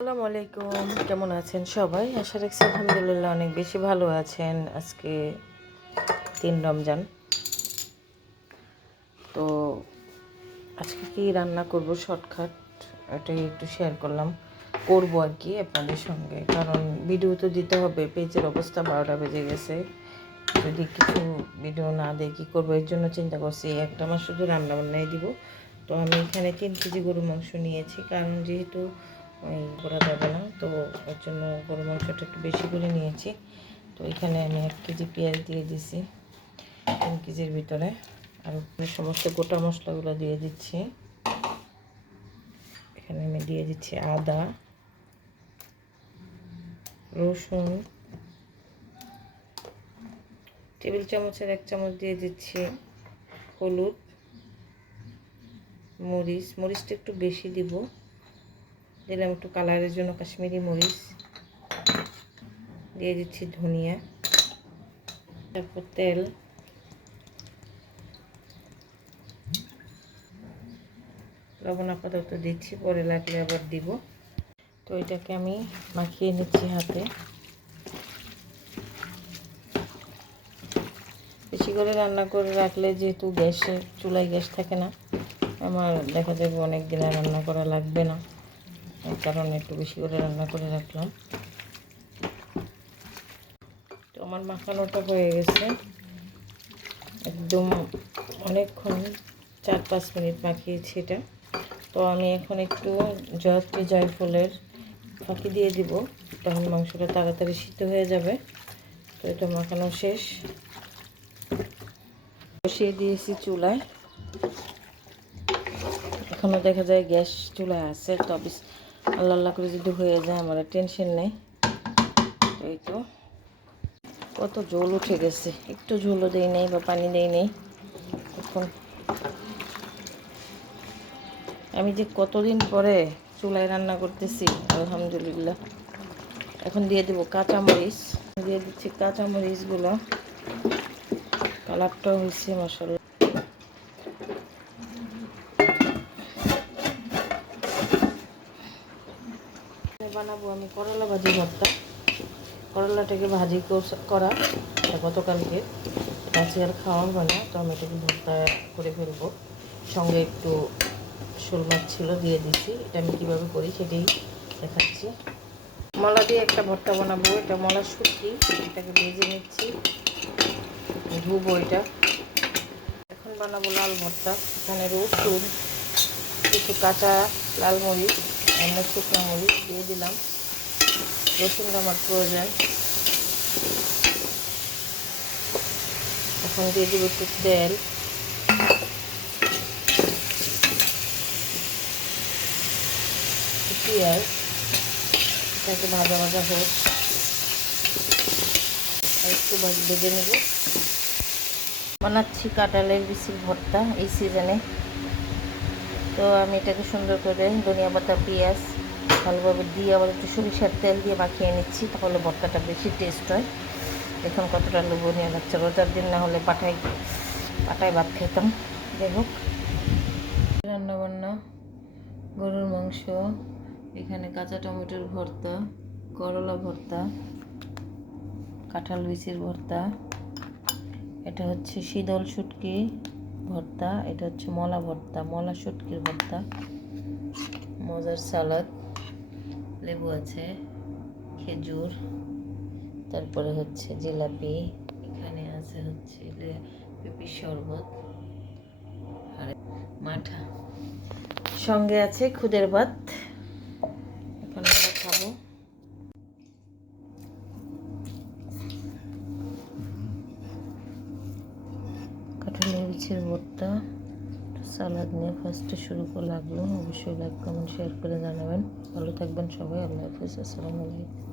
আসসালামু আলাইকুম, কেমন আছেন সবাই? আশা রাখছি আলহামদুলিল্লাহ অনেক বেশি ভালো আছেন। আজকে 3 রমজান। তো আজকে কি রান্না করব শর্টকাট, এটাই একটু শেয়ার করব আর কি আপনাদের সঙ্গে। কারণ ভিডিও তো দিতে হবে, পেজের অবস্থা 12টা বেজে গেছে। যদি কিছু ভিডিও না দেয় কী করবো, এর জন্য চিন্তা করছি একটা মাস শুধু রান্না বান্নাই দিব। তো আমি এখানে 3 কেজি গরুর মাংস নিয়েছি, কারণ যেহেতু করা যাবে না, তো ওর জন্য গরুর মাংসটা একটু বেশি করে নিয়েছি। তো এখানে আমি 1 কেজি পেঁয়াজ দিয়ে দিছি 3 কেজির ভিতরে। আর সমস্ত গোটা মশলাগুলো দিয়ে দিচ্ছি। এখানে আমি দিয়ে দিচ্ছি আদা, রসুন, টেবিল চামচের 1 চামচ দিয়ে দিচ্ছি হলুদ, মরিচটা একটু বেশি দিব, দিলাম একটু কালারের জন্য কাশ্মীরি মরিচ, দিয়ে দিচ্ছি ধনিয়া, তারপর তেল, লবণ আপাতত দিচ্ছি, পরে লাগলে আবার দিব। তো এটাকে আমি মাখিয়ে নিচ্ছি হাতে। বেশি করে রান্না করে রাখলে যেহেতু চুলায় গ্যাস থাকে না, আমার দেখা যাবে অনেক দিন রান্না করা লাগবে না, এই কারণে একটু বেশি করে রান্না করে রাখলাম। তো আমার মাখানোটা হয়ে গেছে একদম, অনেকক্ষণ 4-5 মিনিট মাখিয়েছি এটা। তো আমি এখন একটু জয়ত্রী জয়ফলের ফাঁকি দিয়ে দিব, তখন মাংসটা তাড়াতাড়ি সিদ্ধ হয়ে যাবে। তো এটা মাখানো শেষ, বসিয়ে দিয়েছি চুলায়। এখনও দেখা যায় গ্যাস চুলায় আছে, তো আল্লাহ আল্লাহ করে যদি হয়ে যায় আমার টেনশন নেই। এই তো কত ঝোল উঠে গেছে, একটু ঝোলও দেই নেই বা পানি দেই নেই। এখন আমি যে কতদিন পরে চুলায় রান্না করতেছি আলহামদুলিল্লাহ। এখন দিয়ে দেবো কাঁচামরিচ, দিয়ে দিচ্ছি কাঁচামরিচগুলো, কালারটাও হয়েছে মাশাআল্লাহ। বানাবো আমি করলা ভাজি ভর্তা। করলাটাকে ভাজি করা গতকালকে, আজকে আর খাওয়া হবে না, তো আমি এটাকে ভর্তা করে ফেলবো। সঙ্গে একটু শোল মাছ ছিল, দিয়ে দিচ্ছি। এটা আমি কীভাবে করি সেটাই দেখাচ্ছি। মলা দিয়ে একটা ভর্তা বানাবো, এটা মলা শুটকি, এটাকে ভেজে নিচ্ছি, ধুবো এটা। এখন বানাবো লাল ভর্তা। এখানে রসুন, কিছু কাঁচা লাল মরিচ, এমনি শুকনো মরিচ দিয়ে দিলাম। রসুনটা আমার প্রয়োজন। এখন দিয়ে দেবো একটু তেল, পেঁয়াজ, এটাকে ভাজা ভাজা হোক, আর একটু ভেজে নেব। বানাচ্ছি কাঁঠালের বিচির ভর্তা এই সিজনে। তো আমি এটাকে সুন্দর করে ধনিয়া পাতা, পেঁয়াজ ভালোভাবে দিয়ে আবার একটু সরিষার তেল দিয়ে মাখিয়ে নিচ্ছি, তাহলে ভর্তাটা বেশি টেস্ট হয়। এখন কতটা লোভনীয় লাগছে, রোজার দিন না হলে পাটায় ভাত খেতাম। যাই হোক, রান্নাবান্না, গরুর মাংস, এখানে কাঁচা টমেটোর ভর্তা, করলা ভর্তা, কাঁঠাল বিচির ভর্তা, এটা হচ্ছে শীতল শুটকি ভর্তা, এটা হচ্ছে মলা ভর্তা, মলা শুটকির ভর্তা, মজার সালাদ, লেবু আছে, খেজুর, তারপরে হচ্ছে জিলাপি, এখানে আছে হচ্ছে পেঁপের শরবত, আর মাঠা, সঙ্গে আছে খুদের ভাত। এখন আমরা খাবো। কাঁঠালের বিচির ভর্তা, সালাদ নিয়ে ফার্স্টে শুরু করে লাগলো। অবশ্যই লাইক কমেন্ট শেয়ার করে জানাবেন। ভালো থাকবেন সবাই। আল্লাহ হাফিজ, আসসালামু আলাইকুম।